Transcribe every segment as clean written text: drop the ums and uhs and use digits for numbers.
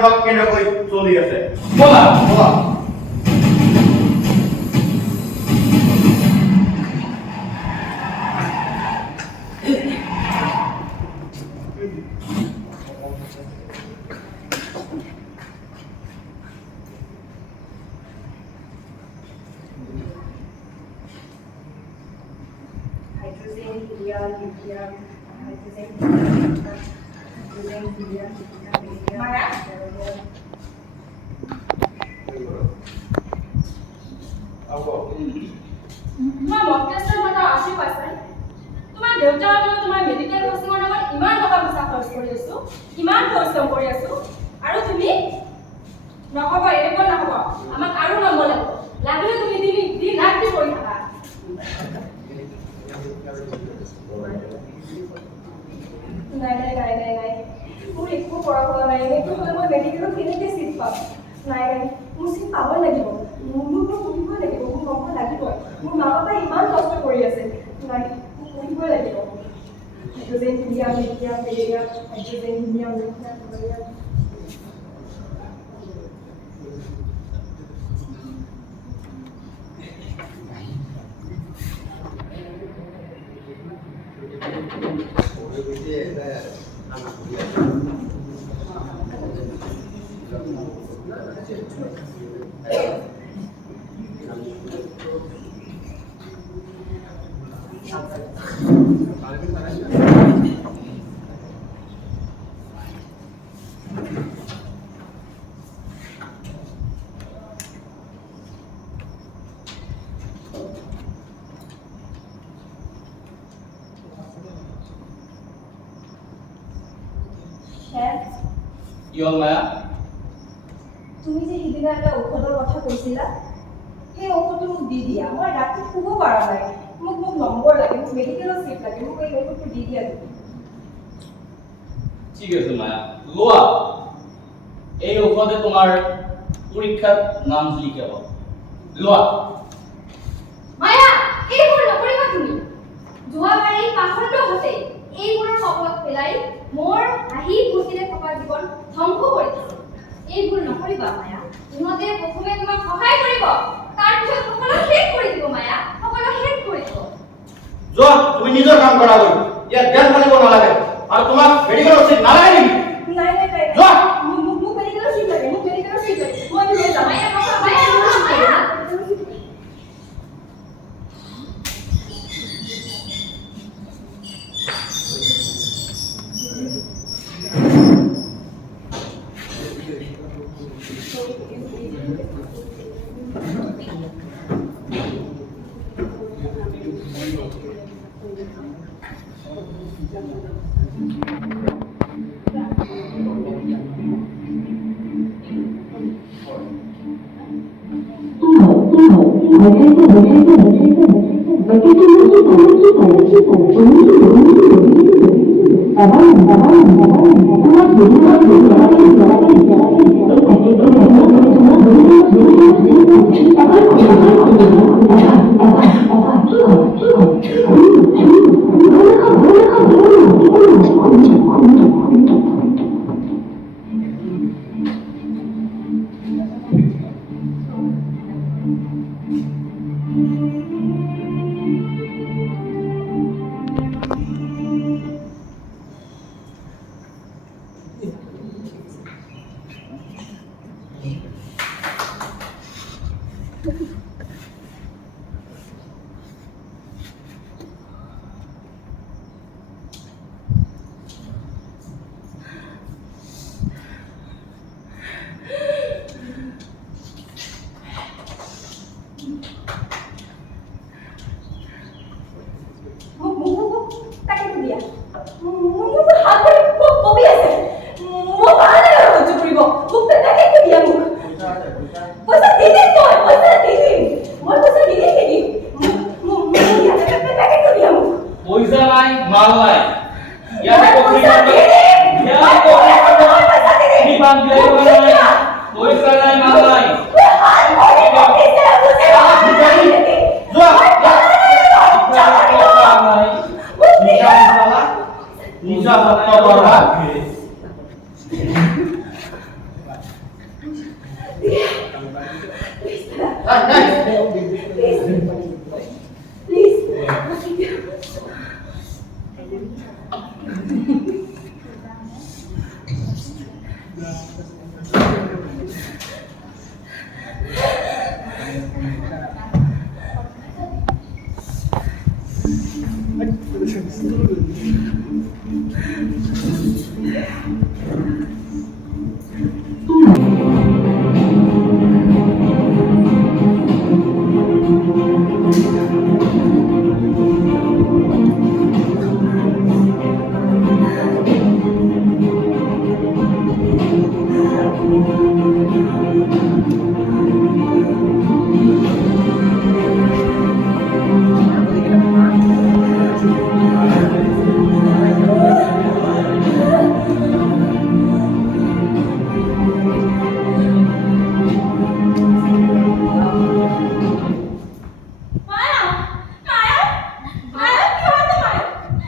সভা কেনেকৈ চলি আছে বলা বলা তুমি যে সিদিনা এটা ঔষধৰ কথা কৈছিলা সেই ঔষধটো মোক দি দিয়া মই ৰাতি শুব পৰা নাই মোক নম্বৰ লাগে মোক মেডিকেলৰ চিট লাগে মোক এই ঔষধটো দি দিয়া ঠিক আছে মায়া লোৱা এই ঔষধে তোমাৰ পৰীক্ষাত নাম লিখাব লোৱা মায়া এইবোৰ নকৰিবা তুমি যোৱাবাৰী পাখণ্ড হতে এইবোৰৰ কবলত পেলাই মোৰ আহি ফুটিলে থকা জীৱন ধ্বংস কৰি দিছে এইবোৰ নকৰিবা মায়া ইহঁতে প্ৰথমে তোমাক সহায় কৰিব তাৰপিছত সকলো শেষ কৰি দিব মায়া সকলো শেষ কৰি দিব যোৱা তুমি নিজৰ কাম কৰা গৈ ইয়াত জ্ঞান মানিব নালাগে আৰু তোমাক মেডিকেলৰ চিট নালাগে নেকি নাই নাই নাই যোৱা মোক মেডিকেলৰ চিট লাগে মোক মেডিকেলৰ চিট লাগে মই লৈ যাম মায়া মায়া প্লিজ মায়া মায়া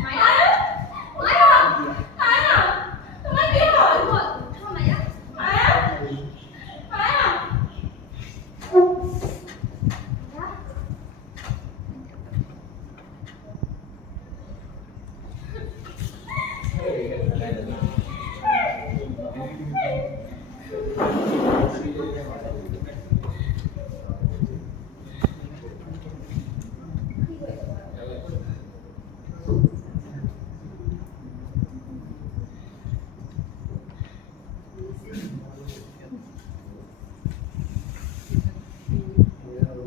মায়া কি হল তোমার মায়া মায়া মায়া তোমার কি হল মায়া মায়া মায়া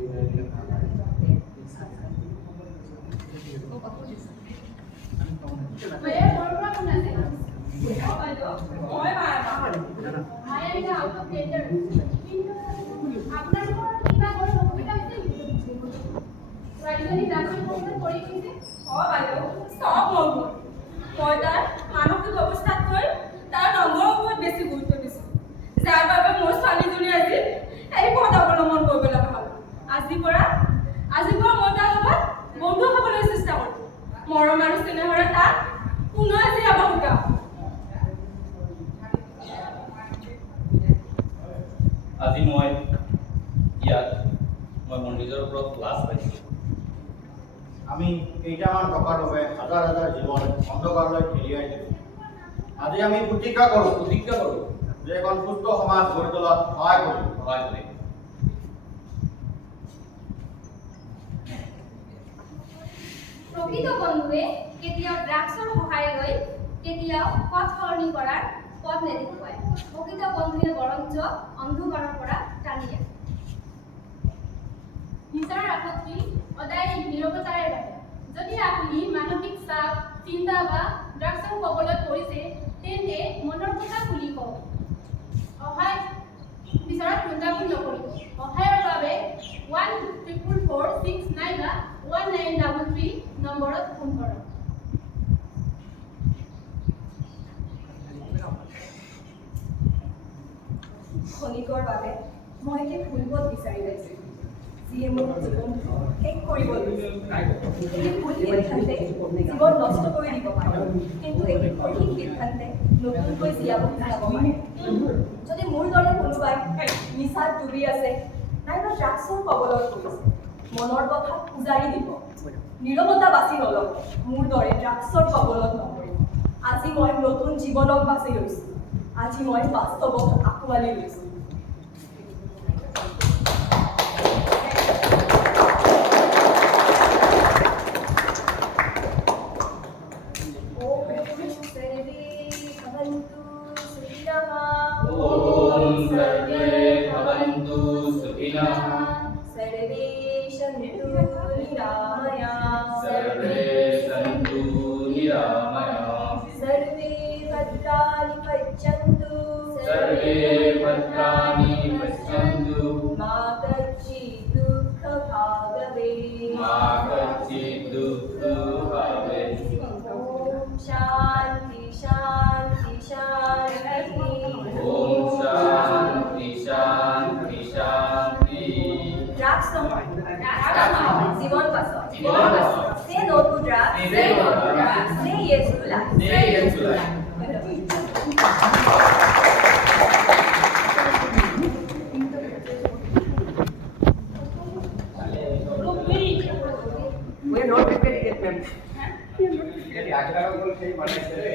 মায়া বড় কোন আছে মই মায়া এটা আউট অফ ডেঞ্জার কিন্তু আপনার উপর কিবা বড় অসুবিধা হয়েছে রাইজনি ডাক্তার কোন পড়ি গেছে বাইদেউ চব মোৰ ভুল মই তাৰ মানসিক অৱস্থাতকৈ তাৰ নম্বৰৰ ওপৰত বেছি গুৰুত্ব দিছোঁ যাৰ বাবে মোৰ ছোৱালীজনী আজি এই পথ অৱলম্বন কৰিব লগা হ'ল আজিৰ পৰা মই তাৰ লগত বন্ধু হ'বলৈ চেষ্টা কৰিম মৰম আৰু স্নেহৰে তাক পুনৰ জীয়াব শিকাম আজি মই ইয়াত মই মোৰ নিজৰ ওপৰত লাজ পাইছোঁ আমি কেইটামান টকাৰ বাবে হাজাৰ হাজাৰ জীৱন অন্ধকাৰলৈ ঠেলিয়াই দিলোঁ আজি আমি প্ৰতিজ্ঞা কৰোঁ যে এখন সুস্থ সমাজ গঢ়ি তোলাত সহায় কৰিম প্ৰকৃত বন্ধুৱে কেতিয়াও ড্ৰাগছৰ সহায় লৈ কেতিয়াও পথ সলনি কৰাৰ পথ নেদেখুৱায় প্ৰকৃত বন্ধুৱে বৰঞ্চ অন্ধকাৰৰ পৰা টানি আনে নিচাৰ আপত্তি সদায় নীৰৱতাৰে বাঢ়ে যদি আপুনি মানসিক চাপ চিন্তা বা ড্ৰাগছৰ কবলত পৰিছে তেন্তে মনৰ কথা খুলি কওক সহায় বিচৰাত কুণ্ঠাবোধ নকৰিব সহায়ৰ বাবে 14446 বা 1933 নম্বৰত ফোন কৰক ক্ষণিকৰ বাবে মই এতিয়া ভুলপথ বিচাৰি পাইছোঁ যিয়ে মোৰ জীৱনটো শেষ কৰিব লৈছে এই ভুল সিদ্ধান্তে জীৱন নষ্ট কৰি দিব পাৰে কিন্তু এই সঠিক সিদ্ধান্তে নতুনকৈ জীয়াব শিকাব পাৰে যদি মোৰ দৰে কোনোবাই নিচাত ডুবি আছে নাইবা ড্ৰাগছৰ কবলত পৰিছে মনৰ কথা উজাৰি দিব নীৰৱতা বাছি নল'ব মোৰ দৰে ড্ৰাগছৰ কবলত নপৰিব আজি মই নতুন জীৱনক বাছি লৈছোঁ আজি মই বাস্তৱক আঁকোৱালি লৈছোঁ सर्वे सन्तु निरामया सर्वे भद्राणि पश्यन्तु मा कच्चित् दुःखभागवे ॐ शान्ति शान्ति शान्तिः Drugs নহয় জীৱন বাচক Say no to drugs Say yes to life not prepared ma'am. Doctor বল সেই বানাইছে রে